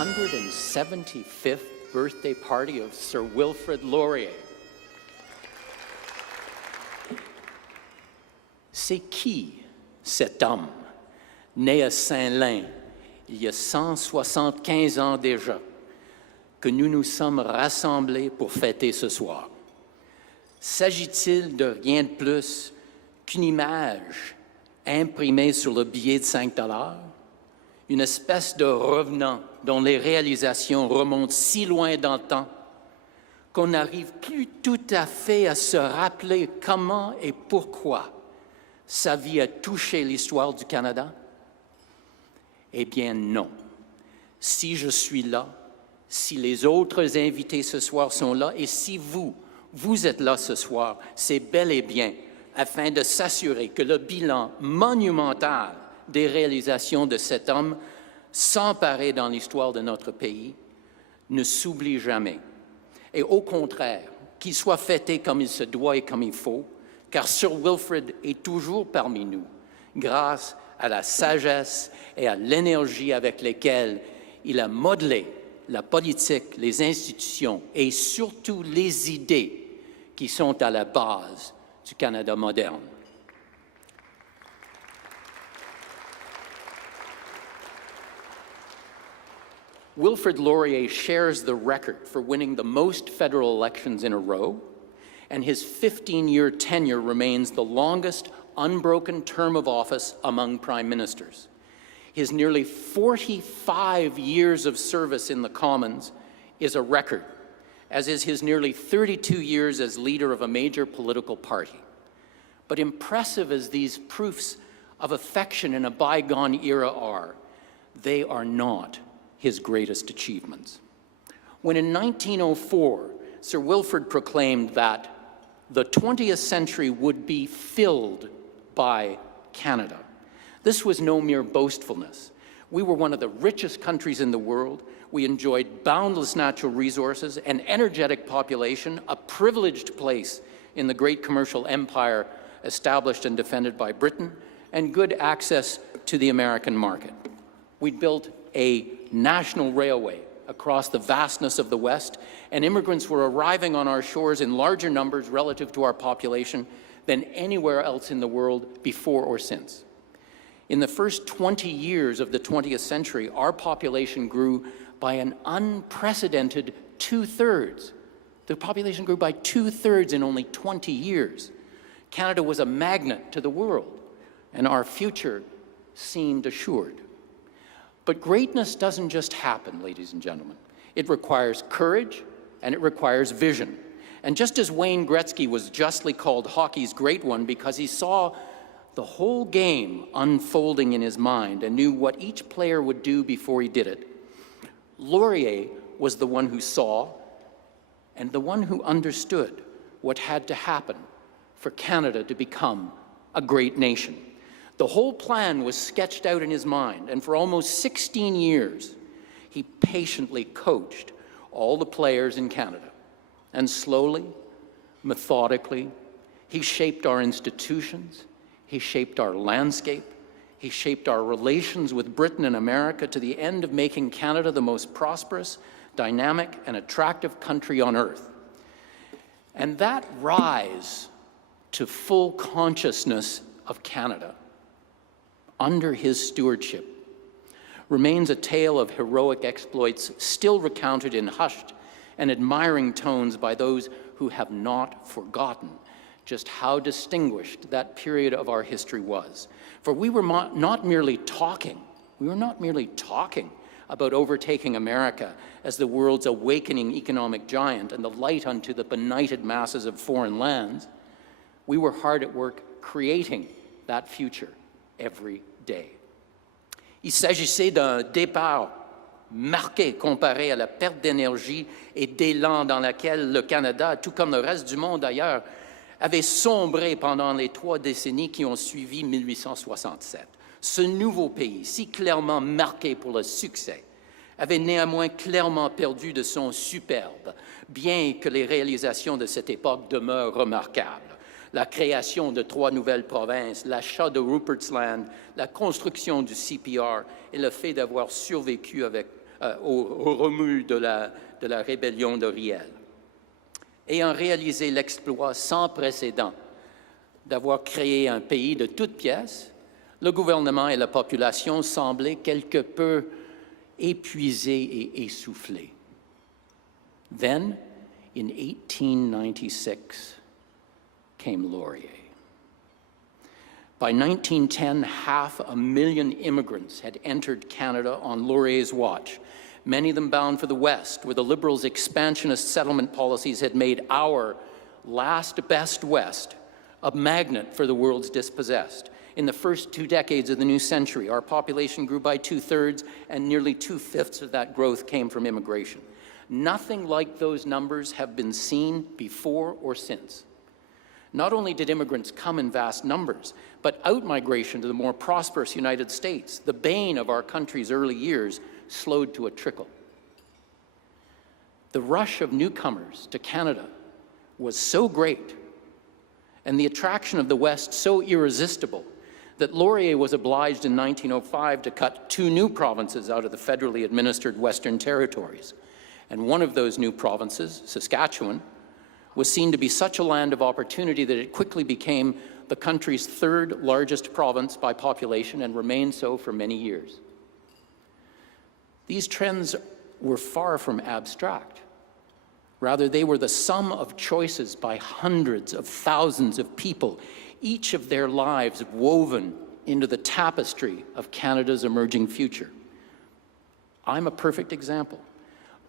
175th birthday party of Sir Wilfrid Laurier. C'est qui cet homme, né à Saint-Lin, il y a 175 ans déjà, que nous nous sommes rassemblés pour fêter ce soir? S'agit-il de rien de plus qu'une image imprimée sur le billet de 5 $, une espèce de revenant dont les réalisations remontent si loin dans le temps qu'on n'arrive plus tout à fait à se rappeler comment et pourquoi sa vie a touché l'histoire du Canada? Eh bien non. Si je suis là, si les autres invités ce soir sont là, et si vous êtes là ce soir, c'est bel et bien afin de s'assurer que le bilan monumental des réalisations de cet homme, sans pareil dans l'histoire de notre pays, ne s'oublie jamais. Et au contraire, qu'il soit fêté comme il se doit et comme il faut, car Sir Wilfrid est toujours parmi nous, grâce à la sagesse et à l'énergie avec lesquelles il a modelé la politique, les institutions et surtout les idées qui sont à la base du Canada moderne. Wilfrid Laurier shares the record for winning the most federal elections in a row, and his 15-year tenure remains the longest unbroken term of office among prime ministers. His nearly 45 years of service in the Commons is a record, as is his nearly 32 years as leader of a major political party. But impressive as these proofs of affection in a bygone era are, they are not his greatest achievements. When in 1904, Sir Wilfrid proclaimed that the 20th century would be filled by Canada, this was no mere boastfulness. We were one of the richest countries in the world. We enjoyed boundless natural resources, an energetic population, a privileged place in the great commercial empire established and defended by Britain, and good access to the American market. We'd built a national railway across the vastness of the West, and immigrants were arriving on our shores in larger numbers relative to our population than anywhere else in the world before or since. In the first 20 years of the 20th century, our population grew by an unprecedented 2/3. The population grew by 2/3 in only 20 years. Canada was a magnet to the world, and our future seemed assured. But greatness doesn't just happen, ladies and gentlemen. It requires courage, and it requires vision. And just as Wayne Gretzky was justly called hockey's great one because he saw the whole game unfolding in his mind and knew what each player would do before he did it, Laurier was the one who saw and the one who understood what had to happen for Canada to become a great nation. The whole plan was sketched out in his mind, and for almost 16 years, he patiently coached all the players in Canada. And slowly, methodically, he shaped our institutions, he shaped our landscape, he shaped our relations with Britain and America to the end of making Canada the most prosperous, dynamic, and attractive country on earth. And that rise to full consciousness of Canada under his stewardship remains a tale of heroic exploits still recounted in hushed and admiring tones by those who have not forgotten just how distinguished that period of our history was. For we were not merely talking about overtaking America as the world's awakening economic giant and the light unto the benighted masses of foreign lands. We were hard at work creating that future every day. Il s'agissait d'un départ marqué comparé à la perte d'énergie et d'élan dans laquelle le Canada, tout comme le reste du monde ailleurs, avait sombré pendant les 3 décennies qui ont suivi 1867. Ce nouveau pays, si clairement marqué pour le succès, avait néanmoins clairement perdu de son superbe, bien que les réalisations de cette époque demeurent remarquables. La création de 3 nouvelles provinces, l'achat de Rupert's Land, la construction du CPR et le fait d'avoir survécu au remue de la rébellion de Riel. Ayant réalisé l'exploit sans précédent d'avoir créé un pays de toutes pièces, le gouvernement et la population semblaient quelque peu épuisés et essoufflés. Then, in 1896, came Laurier. By 1910, 500,000 immigrants had entered Canada on Laurier's watch, many of them bound for the West, where the Liberals' expansionist settlement policies had made our last best West a magnet for the world's dispossessed. In the first 2 decades of the new century, our population grew by 2/3, and nearly 2/5 of that growth came from immigration. Nothing like those numbers have been seen before or since. Not only did immigrants come in vast numbers, but outmigration to the more prosperous United States, the bane of our country's early years, slowed to a trickle. The rush of newcomers to Canada was so great, and the attraction of the West so irresistible, that Laurier was obliged in 1905 to cut 2 new provinces out of the federally administered Western Territories. And one of those new provinces, Saskatchewan, was seen to be such a land of opportunity that it quickly became the country's 3rd largest province by population and remained so for many years. These trends were far from abstract. Rather, they were the sum of choices by hundreds of thousands of people, each of their lives woven into the tapestry of Canada's emerging future. I'm a perfect example.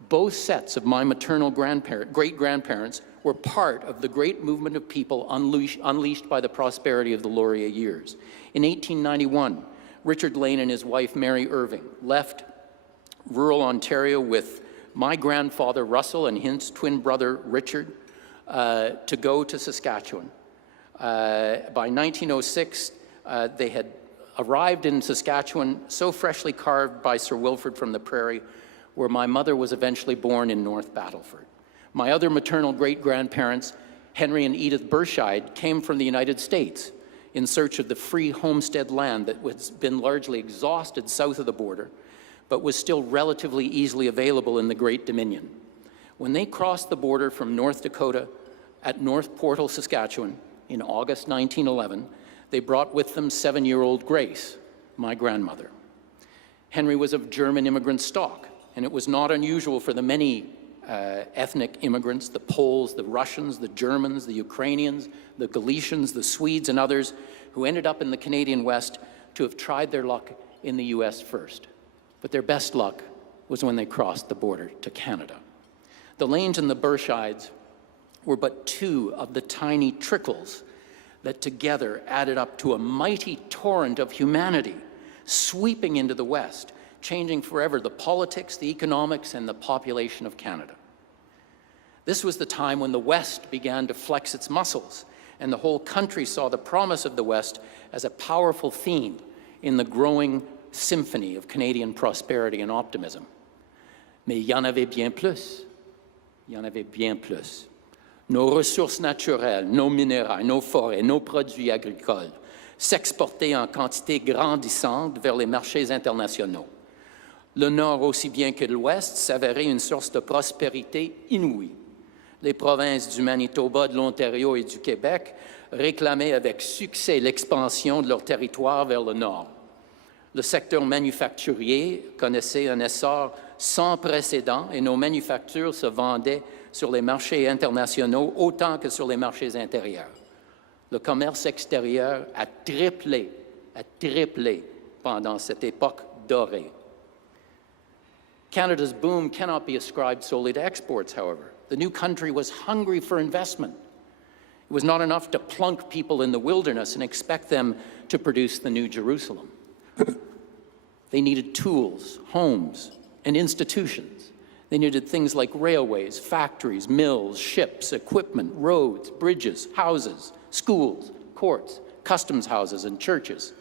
Both sets of my maternal great-grandparents were part of the great movement of people unleashed by the prosperity of the Laurier years. In 1891, Richard Lane and his wife, Mary Irving, left rural Ontario with my grandfather, Russell, and his twin brother, Richard, to go to Saskatchewan. By 1906, they had arrived in Saskatchewan so freshly carved by Sir Wilfrid from the prairie, where my mother was eventually born in North Battleford. My other maternal great-grandparents, Henry and Edith Burscheid, came from the United States in search of the free homestead land that has been largely exhausted south of the border, but was still relatively easily available in the Great Dominion. When they crossed the border from North Dakota at North Portal, Saskatchewan, in August 1911, they brought with them 7-year-old Grace, my grandmother. Henry was of German immigrant stock, and it was not unusual for the many ethnic immigrants, the Poles, the Russians, the Germans, the Ukrainians, the Galicians, the Swedes, and others who ended up in the Canadian West to have tried their luck in the US first. But their best luck was when they crossed the border to Canada. The Lanes and the Burscheids were but 2 of the tiny trickles that together added up to a mighty torrent of humanity sweeping into the West, changing forever the politics, the economics, and the population of Canada. This was the time when the West began to flex its muscles, and the whole country saw the promise of the West as a powerful theme in the growing symphony of Canadian prosperity and optimism. Mais il y en avait bien plus. Il y en avait bien plus. Nos ressources naturelles, nos minéraux, nos forêts, nos produits agricoles s'exportaient en quantité grandissante vers les marchés internationaux. Le Nord, aussi bien que l'Ouest, s'avérait une source de prospérité inouïe. Les provinces du Manitoba, de l'Ontario et du Québec réclamaient avec succès l'expansion de leur territoire vers le Nord. Le secteur manufacturier connaissait un essor sans précédent et nos manufactures se vendaient sur les marchés internationaux autant que sur les marchés intérieurs. Le commerce extérieur a triplé pendant cette époque dorée. Canada's boom cannot be ascribed solely to exports, however. The new country was hungry for investment. It was not enough to plunk people in the wilderness and expect them to produce the new Jerusalem. They needed tools, homes, and institutions. They needed things like railways, factories, mills, ships, equipment, roads, bridges, houses, schools, courts, customs houses, and churches.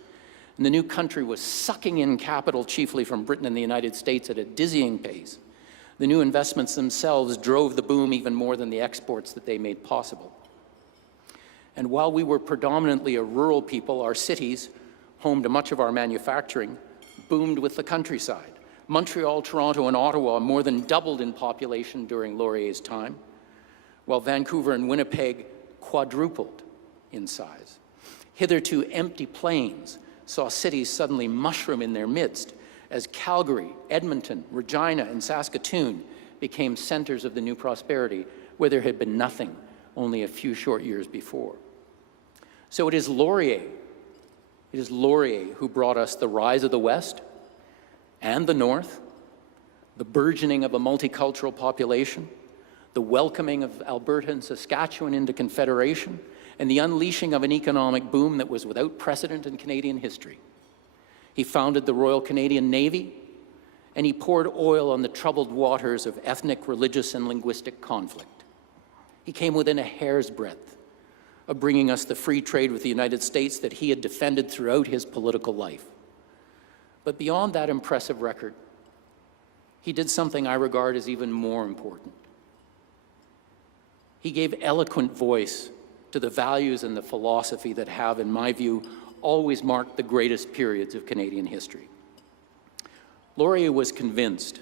And the new country was sucking in capital chiefly from Britain and the United States at a dizzying pace. The new investments themselves drove the boom even more than the exports that they made possible. And while we were predominantly a rural people, our cities, home to much of our manufacturing, boomed with the countryside. Montreal, Toronto, and Ottawa more than doubled in population during Laurier's time, while Vancouver and Winnipeg quadrupled in size. Hitherto empty plains saw cities suddenly mushroom in their midst as Calgary, Edmonton, Regina, and Saskatoon became centers of the new prosperity where there had been nothing only a few short years before. So it is Laurier who brought us the rise of the West and the North, the burgeoning of a multicultural population, the welcoming of Alberta and Saskatchewan into Confederation, and the unleashing of an economic boom that was without precedent in Canadian history. He founded the Royal Canadian Navy, and he poured oil on the troubled waters of ethnic, religious, and linguistic conflict. He came within a hair's breadth of bringing us the free trade with the United States that he had defended throughout his political life. But beyond that impressive record, he did something I regard as even more important. He gave eloquent voice to the values and the philosophy that have, in my view, always marked the greatest periods of Canadian history. Laurier was convinced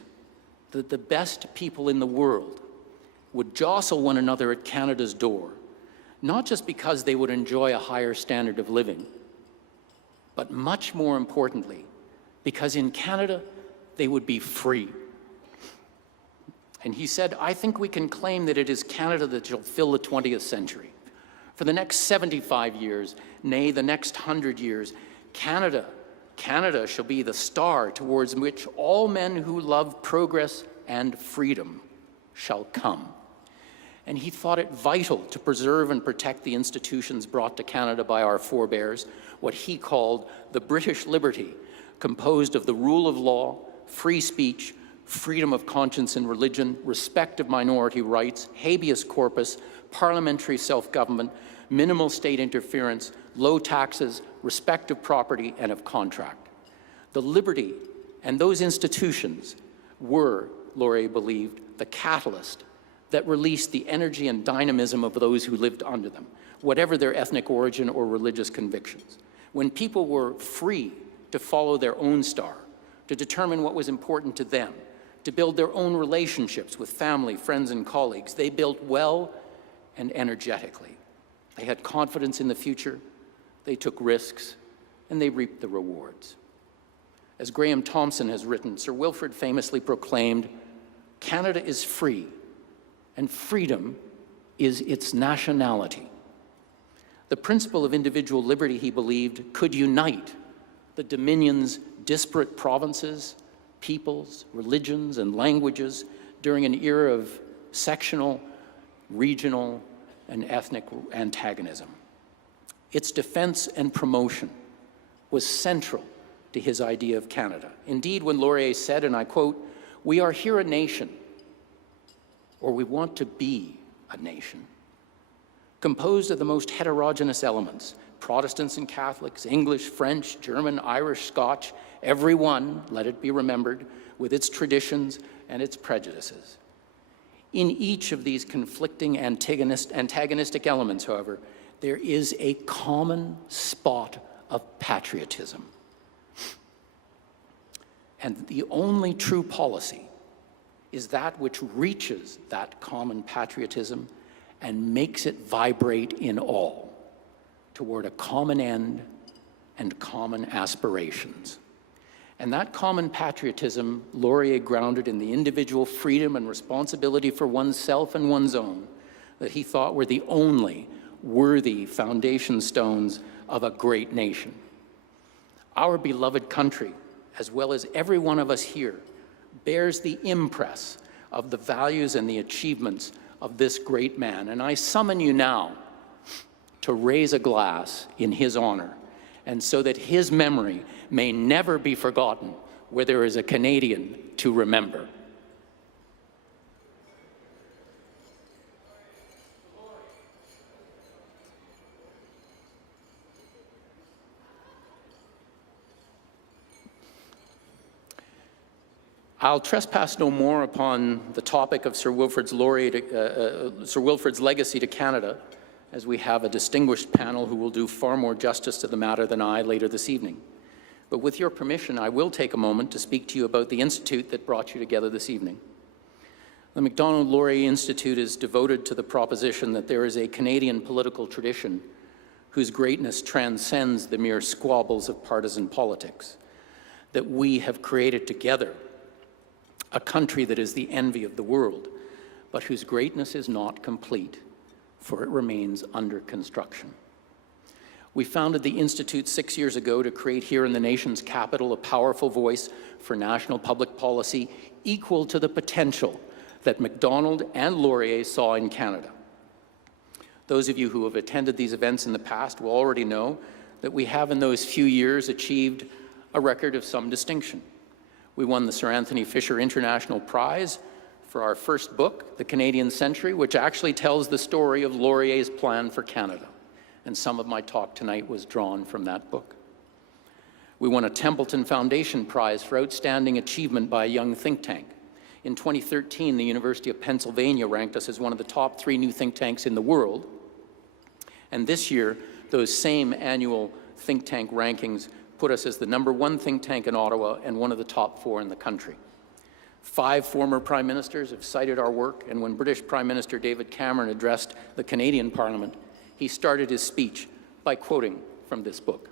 that the best people in the world would jostle one another at Canada's door, not just because they would enjoy a higher standard of living, but much more importantly, because in Canada, they would be free. And he said, I think we can claim that it is Canada that shall fill the 20th century. For the next 75 years, nay, the next 100 years, Canada shall be the star towards which all men who love progress and freedom shall come. And he thought it vital to preserve and protect the institutions brought to Canada by our forebears, what he called the British liberty, composed of the rule of law, free speech, freedom of conscience and religion, respect of minority rights, habeas corpus, parliamentary self-government, minimal state interference, low taxes, respect of property and of contract. The liberty and those institutions were, Laurier believed, the catalyst that released the energy and dynamism of those who lived under them, whatever their ethnic origin or religious convictions. When people were free to follow their own star, to determine what was important to them, to build their own relationships with family, friends, and colleagues, they built well and energetically. They had confidence in the future, they took risks, and they reaped the rewards. As Graham Thompson has written, Sir Wilfrid famously proclaimed, Canada is free, and freedom is its nationality. The principle of individual liberty, he believed, could unite the Dominion's disparate provinces, peoples, religions, and languages during an era of sectional, regional, and ethnic antagonism. Its defense and promotion was central to his idea of Canada. Indeed, when Laurier said, and I quote, "We are here a nation, or we want to be a nation, composed of the most heterogeneous elements, Protestants and Catholics, English, French, German, Irish, Scotch, every one, let it be remembered, with its traditions and its prejudices. In each of these conflicting antagonistic elements, however, there is a common spot of patriotism. And the only true policy is that which reaches that common patriotism and makes it vibrate in all toward a common end and common aspirations." And that common patriotism, Laurier grounded in the individual freedom and responsibility for oneself and one's own, that he thought were the only worthy foundation stones of a great nation. Our beloved country, as well as every one of us here, bears the impress of the values and the achievements of this great man. And I summon you now to raise a glass in his honor, and so that his memory may never be forgotten where there is a Canadian to remember. I'll trespass no more upon the topic of Sir Wilfrid's legacy to Canada, as we have a distinguished panel who will do far more justice to the matter than I later this evening. But with your permission, I will take a moment to speak to you about the institute that brought you together this evening. The Macdonald-Laurier Institute is devoted to the proposition that there is a Canadian political tradition whose greatness transcends the mere squabbles of partisan politics, that we have created together a country that is the envy of the world, but whose greatness is not complete, for it remains under construction. We founded the Institute 6 years ago to create here in the nation's capital a powerful voice for national public policy equal to the potential that Macdonald and Laurier saw in Canada. Those of you who have attended these events in the past will already know that we have in those few years achieved a record of some distinction. We won the Sir Anthony Fisher International Prize for our first book, The Canadian Century, which actually tells the story of Laurier's plan for Canada. And some of my talk tonight was drawn from that book. We won a Templeton Foundation Prize for outstanding achievement by a young think tank. In 2013, the University of Pennsylvania ranked us as one of the top 3 new think tanks in the world. And this year, those same annual think tank rankings put us as the #1 think tank in Ottawa and one of the top 4 in the country. 5 former prime ministers have cited our work, and when British Prime Minister David Cameron addressed the Canadian Parliament, he started his speech by quoting from this book.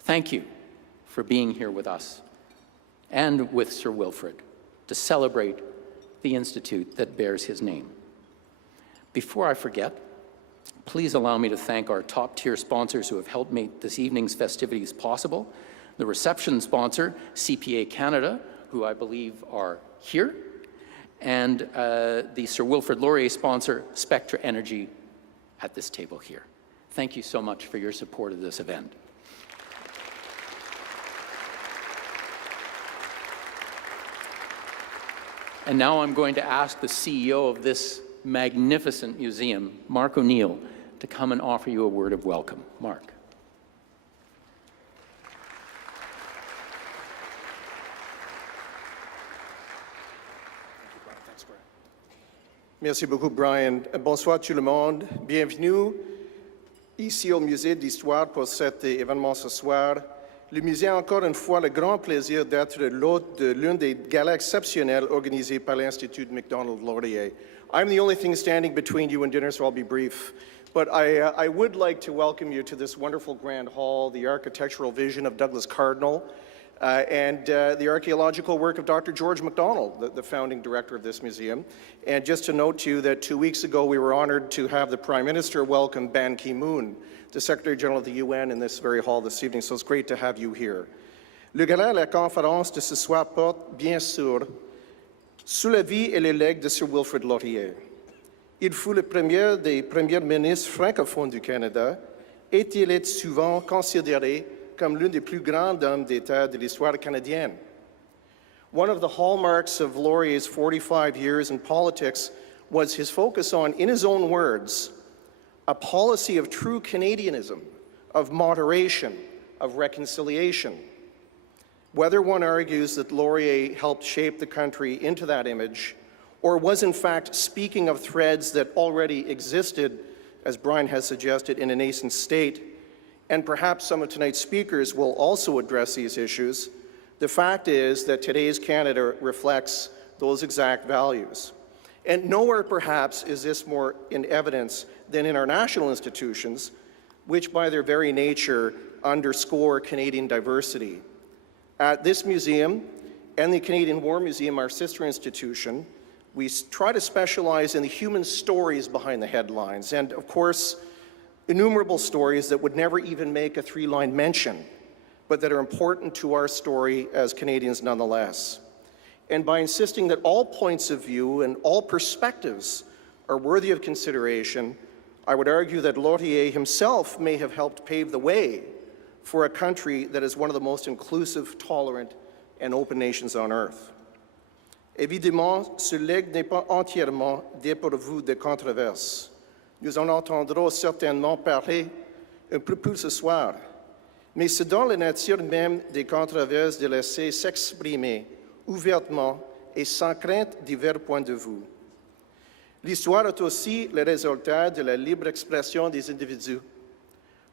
Thank you for being here with us and with Sir Wilfrid to celebrate the institute that bears his name. Before I forget, please allow me to thank our top-tier sponsors who have helped make this evening's festivities possible. The reception sponsor, CPA Canada, who I believe are here, and the Sir Wilfrid Laurier sponsor, Spectra Energy, at this table here. Thank you so much for your support of this event. And now I'm going to ask the CEO of this magnificent museum, Mark O'Neill, to come and offer you a word of welcome. Mark. Merci beaucoup, Brian. Bonsoir tout le monde. Bienvenue ici au Musée d'Histoire pour cet événement ce soir. Le musée a encore une fois le grand plaisir d'être l'hôte de l'une des galas exceptionnelles organisées par l'Institut Macdonald-Laurier. I'm the only thing standing between you and dinner, so I'll be brief. But I would like to welcome you to this wonderful grand hall, the architectural vision of Douglas Cardinal, and the archaeological work of Dr. George Macdonald, the founding director of this museum. And just to note to you that 2 weeks ago we were honored to have the Prime Minister welcome Ban Ki-moon, the Secretary General of the UN, in this very hall this evening, so it's great to have you here. Le gala, la conférence de ce soir porte, bien sûr, sur la vie et le legs de Sir Wilfrid Laurier. Il fut le premier des premiers ministres francophones du Canada et il est souvent considéré comme l'un des plus grands hommes d'État de l'histoire canadienne. One of the hallmarks of Laurier's 45 years in politics was his focus on, in his own words, a policy of true Canadianism, of moderation, of reconciliation. Whether one argues that Laurier helped shape the country into that image, or was in fact speaking of threads that already existed, as Brian has suggested, in a nascent state, and perhaps some of tonight's speakers will also address these issues, the fact is that today's Canada reflects those exact values. And nowhere perhaps is this more in evidence than in our national institutions, which by their very nature underscore Canadian diversity. At this museum and the Canadian War Museum, our sister institution, we try to specialize in the human stories behind the headlines, and of course, innumerable stories that would never even make a 3-line mention, but that are important to our story as Canadians nonetheless. And by insisting that all points of view and all perspectives are worthy of consideration, I would argue that Laurier himself may have helped pave the way for a country that is one of the most inclusive, tolerant, and open nations on earth. Évidemment, ce legs n'est pas entièrement dépourvu de controverses. Nous en entendrons certainement parler un peu plus ce soir, mais c'est dans la nature même des controverses de laisser s'exprimer ouvertement et sans crainte divers points de vue. L'histoire est aussi le résultat de la libre expression des individus.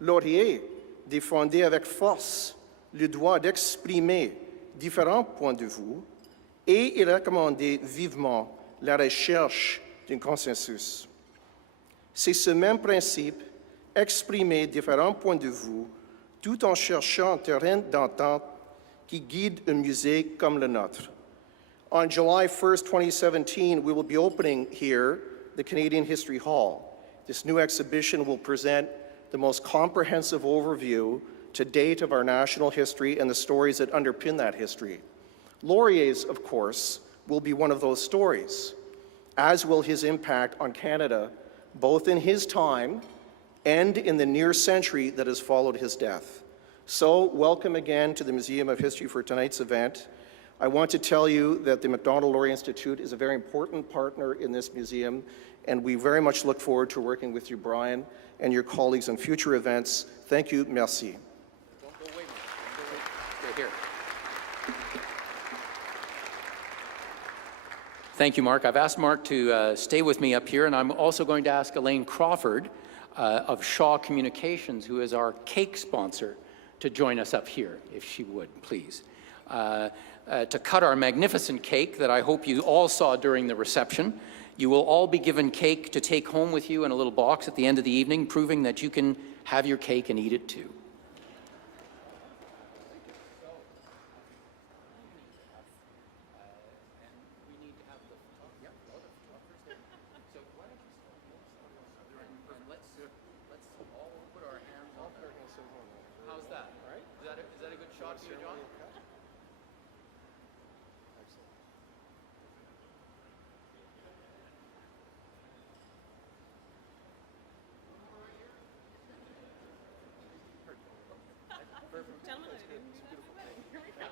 Laurier défendait avec force le droit d'exprimer différents points de vue et il recommandait vivement la recherche d'un consensus. C'est ce même principe, exprimer différents points de vue tout en cherchant un terrain d'entente qui guide un musée comme le nôtre. On July 1st, 2017, we will be opening here the Canadian History Hall. This new exhibition will present the most comprehensive overview to date of our national history and the stories that underpin that history. Laurier's, of course, will be one of those stories, as will his impact on Canada, both in his time and in the near century that has followed his death. So, welcome again to the Museum of History for tonight's event. I want to tell you that the Macdonald-Laurier Institute is a very important partner in this museum, and we very much look forward to working with you, Brian, and your colleagues on future events. Thank you. Merci. Don't go away. Stay here. Thank you, Mark. I've asked Mark to stay with me up here, and I'm also going to ask Elaine Crawford of Shaw Communications, who is our cake sponsor, to join us up here, if she would, please. To cut our magnificent cake that I hope you all saw during the reception. You will all be given cake to take home with you in a little box at the end of the evening, proving that you can have your cake and eat it too. How's that? Right? Is that a good shot for you, John? Gentlemen, I didn't do that. Here we go.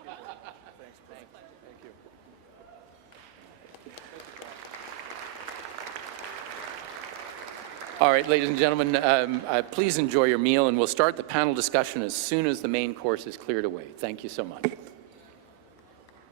Thanks, Brian. Thank you. All right, ladies and gentlemen, please enjoy your meal, and we'll start the panel discussion as soon as the main course is cleared away. Thank you so much.